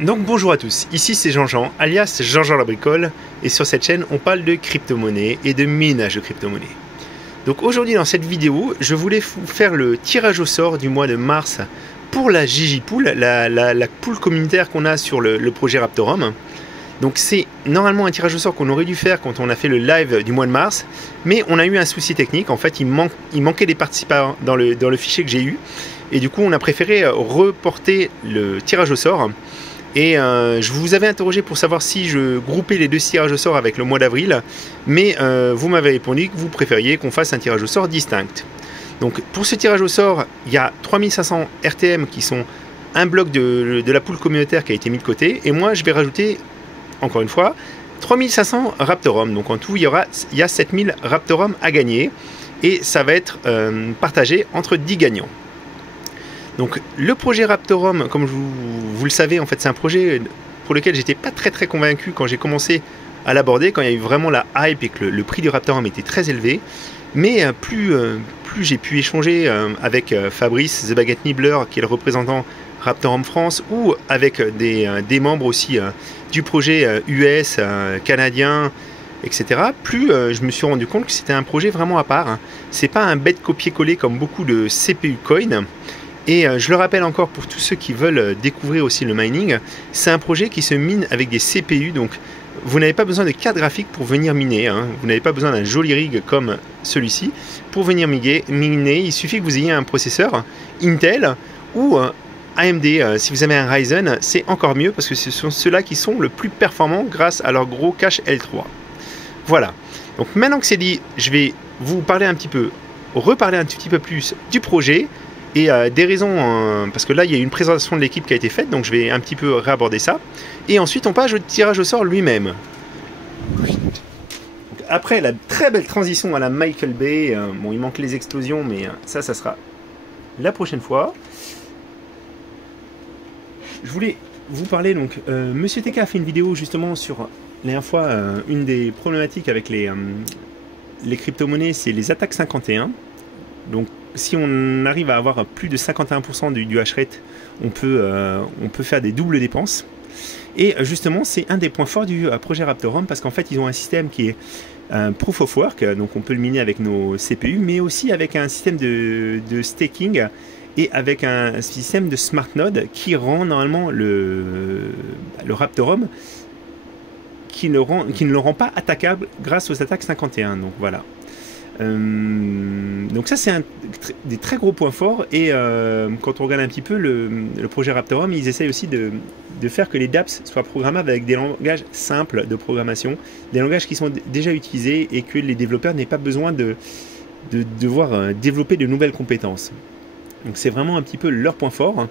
Donc bonjour à tous, ici c'est Jean-Jean, alias Jean-Jean la bricole, et sur cette chaîne on parle de crypto-monnaie et de minage de crypto-monnaie. Donc aujourd'hui dans cette vidéo, je voulais vous faire le tirage au sort du mois de mars pour la Gigi Pool, la pool communautaire qu'on a sur le projet Raptorum. Donc c'est normalement un tirage au sort qu'on aurait dû faire quand on a fait le live du mois de mars, mais on a eu un souci technique, en fait il manquait des participants dans le fichier que j'ai eu, et du coup on a préféré reporter le tirage au sort. Et je vous avais interrogé pour savoir si je groupais les deux tirages au sort avec le mois d'avril, mais vous m'avez répondu que vous préfériez qu'on fasse un tirage au sort distinct. Donc pour ce tirage au sort, il y a 3500 RTM qui sont un bloc de la pool communautaire qui a été mis de côté, et moi je vais rajouter, encore une fois, 3500 Raptorum. Donc en tout, il y a 7000 Raptorum à gagner, et ça va être partagé entre 10 gagnants. Donc le projet Raptorum, comme vous le savez, en fait c'est un projet pour lequel j'étais pas très convaincu quand j'ai commencé à l'aborder, quand il y a eu vraiment la hype et que le prix du Raptorum était très élevé. Mais plus j'ai pu échanger avec Fabrice The Baguette Nibbler, qui est le représentant Raptorum France, ou avec des membres aussi du projet US, canadien, etc., plus je me suis rendu compte que c'était un projet vraiment à part. C'est pas un bête copier-coller comme beaucoup de CPU coin. Et je le rappelle encore pour tous ceux qui veulent découvrir aussi le mining, c'est un projet qui se mine avec des CPU, donc vous n'avez pas besoin de carte graphique pour venir miner, hein. Vous n'avez pas besoin d'un joli rig comme celui-ci pour venir miner. Il suffit que vous ayez un processeur Intel ou AMD. Si vous avez un Ryzen, c'est encore mieux parce que ce sont ceux-là qui sont le plus performants grâce à leur gros cache L3. Voilà, donc maintenant que c'est dit, je vais vous parler un petit peu, reparler un petit peu plus du projet, et des raisons, parce que là il y a une présentation de l'équipe qui a été faite, donc je vais un petit peu réaborder ça, et ensuite on passe au tirage au sort lui-même. Après la très belle transition à la Michael Bay, bon il manque les explosions, mais ça sera la prochaine fois. Je voulais vous parler, donc Monsieur TK a fait une vidéo justement sur la dernière fois, une des problématiques avec les crypto-monnaies, c'est les attaques 51. Donc si on arrive à avoir plus de 51% du hash rate, on peut faire des doubles dépenses. Et justement, c'est un des points forts du projet Raptorum, parce qu'en fait, ils ont un système qui est Proof of Work, donc on peut le miner avec nos CPU, mais aussi avec un système de staking et avec un système de smart node qui rend normalement le Raptorum, qui ne le rend pas attaquable grâce aux attaques 51. Donc voilà. Donc ça c'est des très gros points forts, et quand on regarde un petit peu le projet Raptorum, ils essayent aussi de faire que les dApps soient programmables avec des langages simples de programmation, des langages qui sont déjà utilisés, et que les développeurs n'aient pas besoin de devoir développer de nouvelles compétences. Donc c'est vraiment un petit peu leur point fort.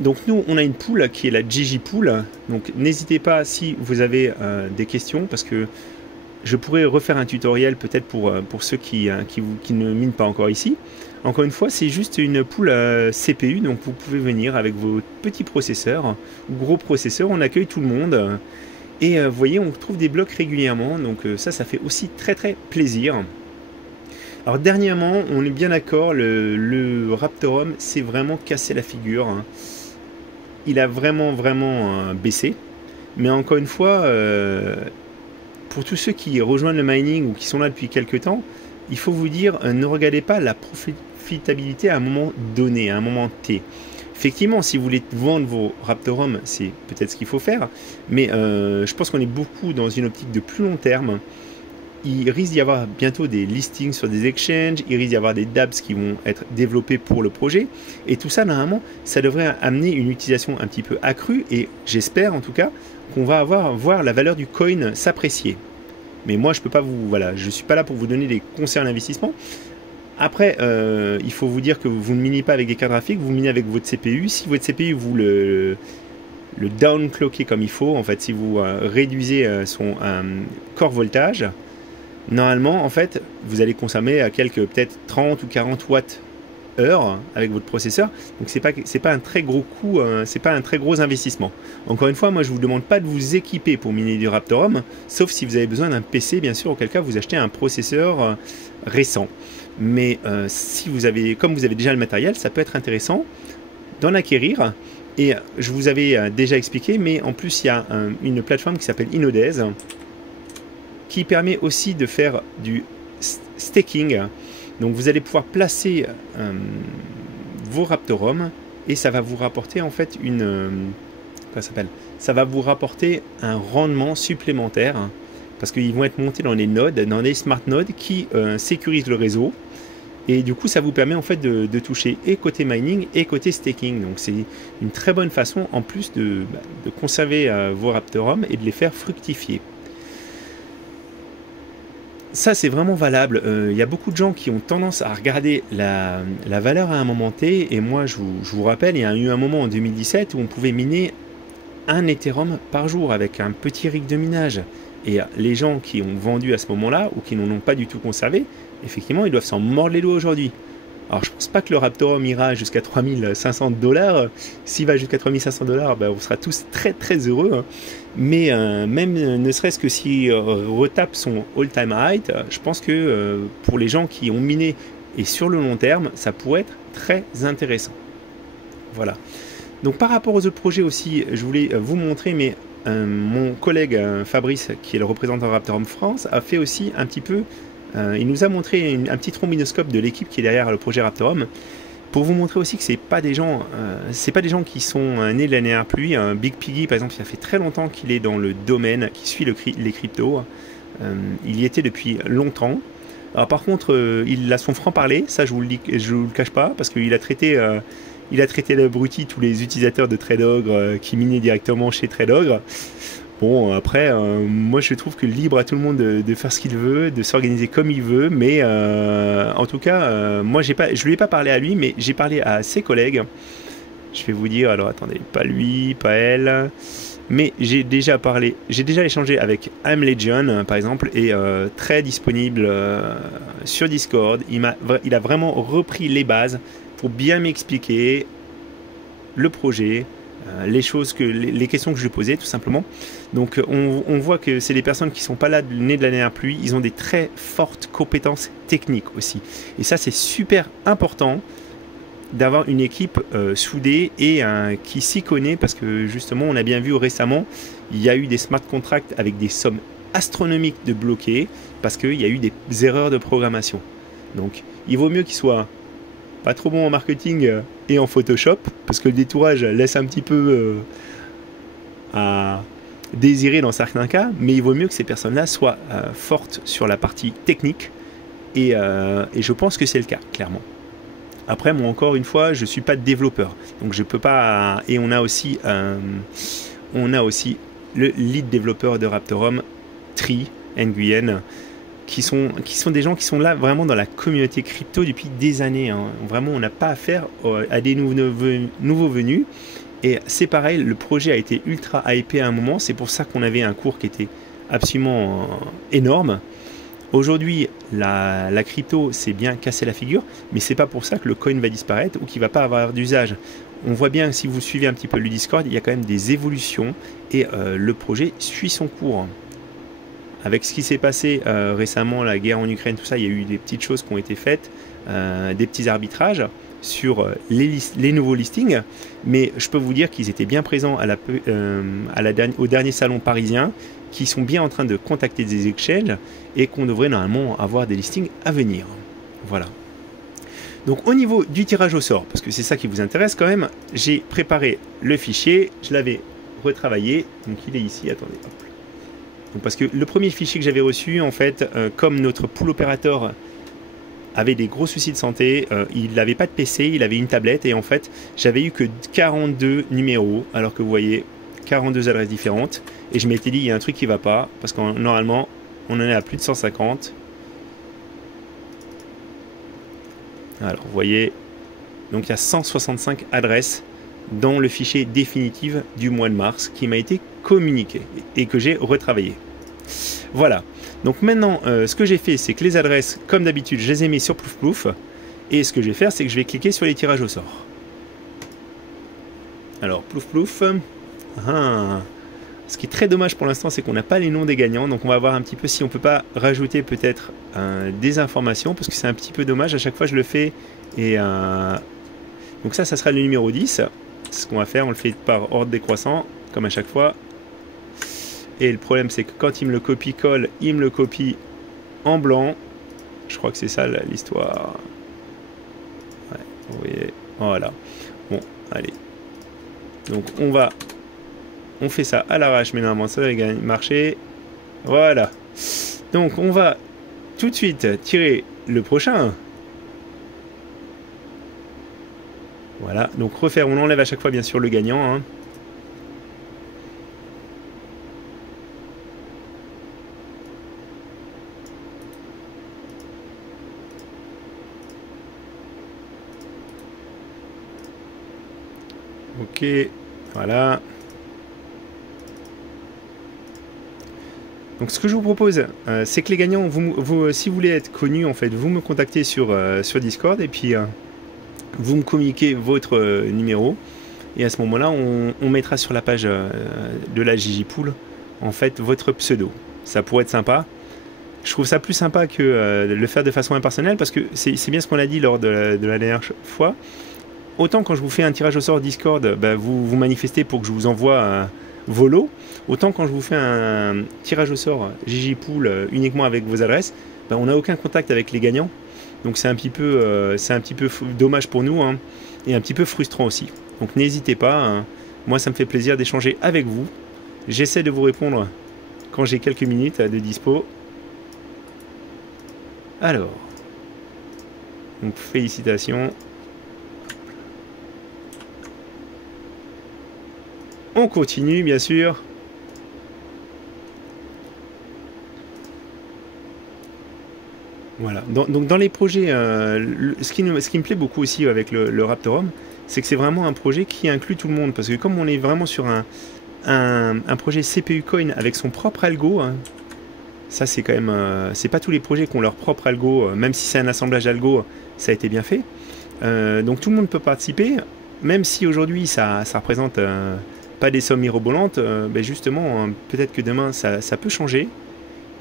Donc nous on a une pool qui est la Gigi Pool, donc n'hésitez pas si vous avez des questions, parce que je pourrais refaire un tutoriel peut-être pour ceux qui ne minent pas encore ici. Encore une fois, c'est juste une pool CPU, donc vous pouvez venir avec vos petits processeurs ou gros processeurs, on accueille tout le monde. Et vous voyez, on trouve des blocs régulièrement, donc ça fait aussi très plaisir. Alors dernièrement, on est bien d'accord, le Raptorum s'est vraiment cassé la figure. Il a vraiment baissé. Mais encore une fois, pour tous ceux qui rejoignent le mining ou qui sont là depuis quelques temps, il faut vous dire, ne regardez pas la profitabilité à un moment donné, à un moment T. Effectivement, si vous voulez vendre vos Raptorum, c'est peut-être ce qu'il faut faire, mais je pense qu'on est beaucoup dans une optique de plus long terme. Il risque d'y avoir bientôt des listings sur des exchanges, il risque d'y avoir des dApps qui vont être développés pour le projet, et tout ça, normalement, ça devrait amener une utilisation un petit peu accrue, et j'espère en tout cas qu'on va voir la valeur du coin s'apprécier. Mais moi, je peux pas je suis pas là pour vous donner des conseils en investissement. Après, il faut vous dire que vous ne minez pas avec des cartes graphiques, vous minez avec votre CPU. Si votre CPU, vous le downclockez comme il faut, en fait, si vous réduisez son core voltage, normalement, en fait, vous allez consommer à peut-être 30 ou 40 watts heure avec votre processeur, donc c'est pas un très gros coût, c'est pas un très gros investissement. Encore une fois, moi je vous demande pas de vous équiper pour miner du Raptorum, sauf si vous avez besoin d'un PC, bien sûr, auquel cas vous achetez un processeur récent. Mais si vous avez, comme vous avez déjà le matériel, ça peut être intéressant d'en acquérir Et je vous avais déjà expliqué, mais en plus il y a une plateforme qui s'appelle Inodez qui permet aussi de faire du staking. Donc vous allez pouvoir placer vos Raptorum et ça va vous rapporter en fait ça va vous rapporter un rendement supplémentaire parce qu'ils vont être montés dans les nodes, dans les smart nodes qui sécurisent le réseau. Et du coup, ça vous permet en fait de toucher et côté mining et côté staking. Donc c'est une très bonne façon en plus de conserver vos Raptorum et de les faire fructifier. Ça, c'est vraiment valable. Il y a beaucoup de gens qui ont tendance à regarder la valeur à un moment T. Et moi, je vous rappelle, il y a eu un moment en 2017 où on pouvait miner un Ethereum par jour avec un petit rig de minage. Et les gens qui ont vendu à ce moment-là ou qui n'en ont pas du tout conservé, effectivement, ils doivent s'en mordre les doigts aujourd'hui. Alors, je ne pense pas que le Raptorum ira jusqu'à 3500 $. S'il va jusqu'à 3500 $, ben, on sera tous très très heureux. Hein. Mais même ne serait-ce que s'il retape son all-time high, je pense que pour les gens qui ont miné et sur le long terme, ça pourrait être très intéressant. Voilà. Donc, par rapport aux autres projets aussi, je voulais vous montrer, mais mon collègue Fabrice, qui est le représentant Raptorum France, a fait aussi un petit peu... il nous a montré un petit trombinoscope de l'équipe qui est derrière le projet Raptorum pour vous montrer aussi que c'est pas des gens qui sont nés de l'année dernière pluie. Big Piggy, par exemple, ça fait très longtemps qu'il est dans le domaine, qui suit les cryptos. Il y était depuis longtemps. Alors, par contre, il a son franc-parler, ça je vous le cache pas, parce qu'il a traité l'abruti tous les utilisateurs de TradeOgre qui minaient directement chez TradeOgre. Bon, après, moi je trouve que libre à tout le monde de faire ce qu'il veut, de s'organiser comme il veut, mais en tout cas, moi je lui ai pas parlé à lui, mais j'ai parlé à ses collègues. Je vais vous dire, alors attendez, pas lui, pas elle, mais j'ai déjà échangé avec I'm Legion par exemple, et très disponible sur Discord. Il a vraiment repris les bases pour bien m'expliquer le projet, les questions que je lui posais tout simplement. Donc on voit que c'est des personnes qui ne sont pas là nées de la dernière pluie, ils ont des très fortes compétences techniques aussi. Et ça c'est super important d'avoir une équipe soudée et qui s'y connaît, parce que justement on a bien vu récemment, il y a eu des smart contracts avec des sommes astronomiques de bloqués parce qu'il y a eu des erreurs de programmation. Donc il vaut mieux qu'ils soient pas trop bons en marketing et en Photoshop, parce que le détourage laisse un petit peu à désirer dans certains cas, mais il vaut mieux que ces personnes-là soient fortes sur la partie technique, et je pense que c'est le cas, clairement. Après, moi, encore une fois, je ne suis pas développeur, donc je peux pas... Et on a aussi le lead développeur de Raptorum, Tri Nguyen, qui sont des gens qui sont là vraiment dans la communauté crypto depuis des années. Hein. Vraiment, on n'a pas affaire à des nouveaux venus. Et c'est pareil, le projet a été ultra hypé à un moment. C'est pour ça qu'on avait un cours qui était absolument énorme. Aujourd'hui, la crypto s'est bien cassé la figure, mais c'est pas pour ça que le coin va disparaître ou qu'il va pas avoir d'usage. On voit bien, si vous suivez un petit peu le Discord, il y a quand même des évolutions et le projet suit son cours. Avec ce qui s'est passé récemment, la guerre en Ukraine, tout ça, il y a eu des petites choses qui ont été faites, des petits arbitrages sur les nouveaux listings, mais je peux vous dire qu'ils étaient bien présents au dernier salon parisien, qui sont bien en train de contacter des exchanges et qu'on devrait normalement avoir des listings à venir. Voilà. Donc au niveau du tirage au sort, parce que c'est ça qui vous intéresse quand même, j'ai préparé le fichier, je l'avais retravaillé, donc il est ici, attendez, hop. Donc, parce que le premier fichier que j'avais reçu, en fait, comme notre pool opérateur avait des gros soucis de santé, il n'avait pas de PC, il avait une tablette, et en fait, j'avais eu que 42 numéros, alors que vous voyez, 42 adresses différentes, et je m'étais dit, il y a un truc qui ne va pas, parce que normalement, on en est à plus de 150. Alors, vous voyez, donc il y a 165 adresses dans le fichier définitif du mois de mars qui m'a été communiqué et que j'ai retravaillé. Voilà. Donc maintenant, ce que j'ai fait, c'est que les adresses, comme d'habitude, je les ai mis sur Plouf Plouf. Et ce que je vais faire, c'est que je vais cliquer sur les tirages au sort. Alors, Plouf Plouf. Ce qui est très dommage pour l'instant, c'est qu'on n'a pas les noms des gagnants. Donc on va voir un petit peu si on peut pas rajouter peut-être des informations, parce que c'est un petit peu dommage. À chaque fois, je le fais. Et donc ça sera le numéro 10. ce qu'on va faire, on le fait par ordre décroissant, comme à chaque fois. Et le problème, c'est que quand il me le copie-colle, il me le copie en blanc. Je crois que c'est ça l'histoire. Ouais, vous voyez, voilà. Bon, allez. Donc on fait ça à l'arrache, mais normalement ça va marcher. Voilà. Donc on va tout de suite tirer le prochain. Voilà, donc refaire, on enlève à chaque fois bien sûr le gagnant. Hein. Ok, voilà. Donc ce que je vous propose, c'est que les gagnants, si vous voulez être connus, en fait, vous me contactez sur Discord et puis vous me communiquez votre numéro. Et à ce moment-là, on mettra sur la page de la JJPool, en fait, votre pseudo. Ça pourrait être sympa. Je trouve ça plus sympa que de le faire de façon impersonnelle parce que c'est bien ce qu'on a dit lors de la dernière fois. Autant quand je vous fais un tirage au sort Discord, bah, vous manifestez pour que je vous envoie vos lots. Autant quand je vous fais un tirage au sort JJPool uniquement avec vos adresses, bah, on n'a aucun contact avec les gagnants. Donc c'est un petit peu dommage pour nous hein, et un petit peu frustrant aussi. Donc n'hésitez pas, hein. Moi ça me fait plaisir d'échanger avec vous. J'essaie de vous répondre quand j'ai quelques minutes de dispo. Alors, donc félicitations. On continue bien sûr. Voilà. Donc dans les projets, ce qui me plaît beaucoup aussi avec le Raptorum, c'est que c'est vraiment un projet qui inclut tout le monde. Parce que comme on est vraiment sur un projet CPU Coin avec son propre algo, hein, ça c'est quand même... c'est pas tous les projets qui ont leur propre algo, même si c'est un assemblage algo, ça a été bien fait. Donc tout le monde peut participer, même si aujourd'hui ça représente pas des sommes mirobolantes, ben justement, peut-être que demain ça peut changer.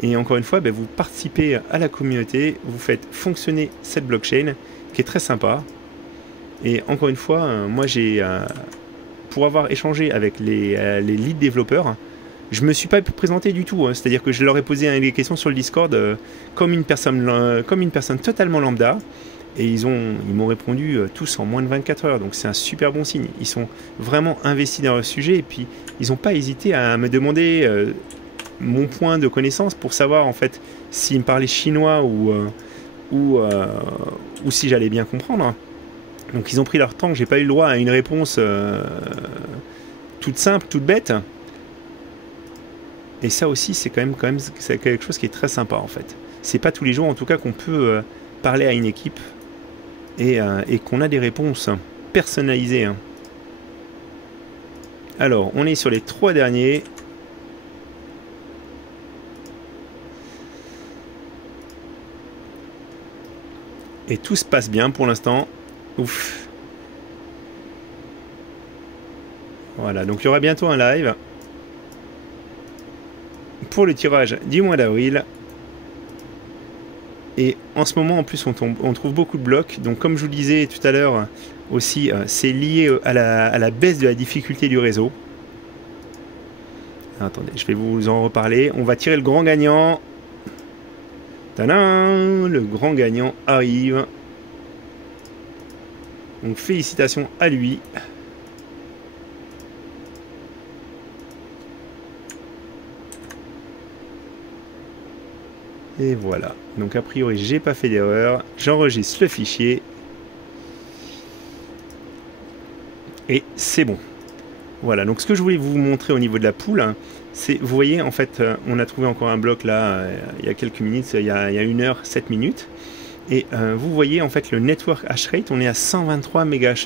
Et encore une fois, ben, vous participez à la communauté, vous faites fonctionner cette blockchain qui est très sympa. Et encore une fois, moi j'ai, pour avoir échangé avec les lead développeurs, je me suis pas présenté du tout. Hein. C'est-à-dire que je leur ai posé des questions sur le Discord comme une personne totalement lambda. Et ils m'ont répondu tous en moins de 24 heures. Donc c'est un super bon signe. Ils sont vraiment investis dans le sujet. Et puis ils n'ont pas hésité à me demander mon point de connaissance pour savoir en fait s'ils me parlaient chinois ou si j'allais bien comprendre. Donc ils ont pris leur temps. J'ai pas eu le droit à une réponse toute simple, toute bête. Et ça aussi c'est quand même c'est quelque chose qui est très sympa en fait. C'est pas tous les jours en tout cas qu'on peut parler à une équipe et qu'on a des réponses personnalisées. Hein. Alors on est sur les 3 derniers. Et tout se passe bien pour l'instant. Ouf. Voilà, donc il y aura bientôt un live pour le tirage du mois d'avril. Et en ce moment, en plus, on trouve beaucoup de blocs. Donc comme je vous le disais tout à l'heure, aussi, c'est lié à la baisse de la difficulté du réseau. Attendez, je vais vous en reparler. On va tirer le grand gagnant. Tadam! Le grand gagnant arrive. Donc félicitations à lui. Et voilà. Donc a priori j'ai pas fait d'erreur. J'enregistre le fichier. Et c'est bon. Voilà. Donc ce que je voulais vous montrer au niveau de la pool, hein, c'est, vous voyez, en fait, on a trouvé encore un bloc là, il y a quelques minutes, il y a 1 heure, 7 minutes. Et vous voyez, en fait, le network hash rate, on est à 123 MHz.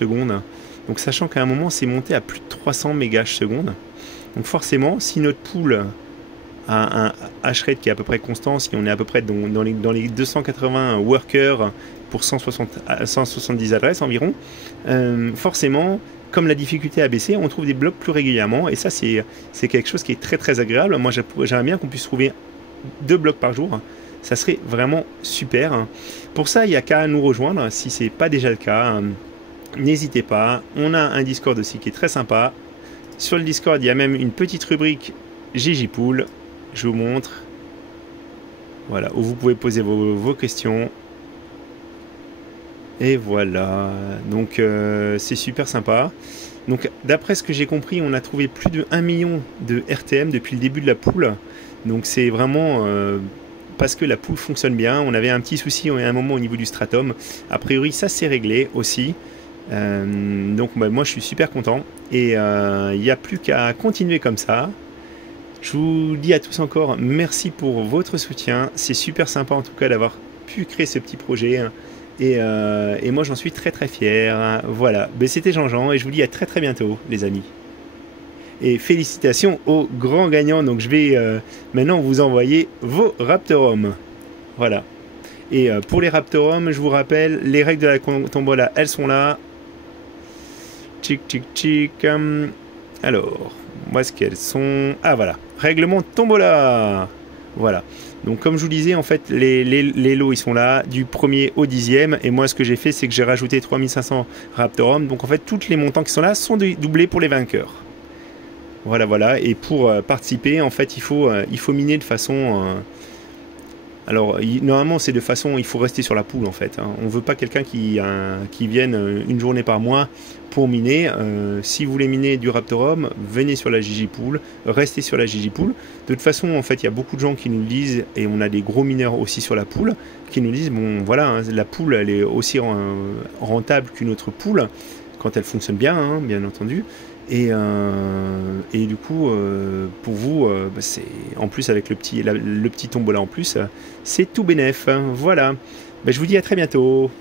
Donc, sachant qu'à un moment, c'est monté à plus de 300 MHz. Donc, forcément, si notre pool a un hash rate qui est à peu près constant, si on est à peu près dans les 280 workers pour 170 adresses environ, forcément, comme la difficulté a baissé, on trouve des blocs plus régulièrement. Et ça, c'est quelque chose qui est très très agréable. Moi, j'aimerais bien qu'on puisse trouver 2 blocs par jour. Ça serait vraiment super. Pour ça, il n'y a qu'à nous rejoindre si ce n'est pas déjà le cas. n'hésitez pas. On a un Discord aussi qui est très sympa. Sur le Discord, il y a même une petite rubrique Gigipool. Je vous montre. Voilà, où vous pouvez poser vos questions. Et voilà, donc c'est super sympa. Donc d'après ce que j'ai compris, on a trouvé plus de 1 million de RTM depuis le début de la pool. Donc c'est vraiment parce que la pool fonctionne bien. On avait un petit souci à un moment au niveau du stratum. A priori ça s'est réglé aussi. Donc bah, moi je suis super content. Et il n'y a plus qu'à continuer comme ça. Je vous dis à tous encore merci pour votre soutien. C'est super sympa en tout cas d'avoir pu créer ce petit projet. Et moi j'en suis très très fier. Voilà, ben, c'était Jean-Jean et je vous dis à très très bientôt les amis. Et félicitations aux grands gagnants. Donc je vais maintenant vous envoyer vos Raptorum. Voilà. Et pour les Raptorum, je vous rappelle, les règles de la tombola, elles sont là. Tchic tchic tchic. Alors, où est-ce qu'elles sont? Ah voilà, règlement tombola. Voilà. Donc comme je vous disais, en fait, les lots, ils sont là, du 1er au 10e. Et moi, ce que j'ai fait, c'est que j'ai rajouté 3500 Raptorum. Donc en fait, tous les montants qui sont là sont doublés pour les vainqueurs. Voilà, voilà. Et pour participer, en fait, il faut miner de façon... alors, normalement, c'est de façon... Il faut rester sur la pool, en fait. Hein. On ne veut pas quelqu'un qui vienne une journée par mois pour miner. Si vous voulez miner du Raptorum, venez sur la Gigipool, restez sur la Gigipool. De toute façon, en fait, il y a beaucoup de gens qui nous le disent, et on a des gros mineurs aussi sur la pool, qui nous disent, bon, voilà, hein, la pool, elle est aussi rentable qu'une autre pool, quand elle fonctionne bien, hein, bien entendu. Et du coup, pour vous, bah c'est en plus avec le petit tombola en plus, c'est tout bénef. Hein, voilà. Bah, je vous dis à très bientôt.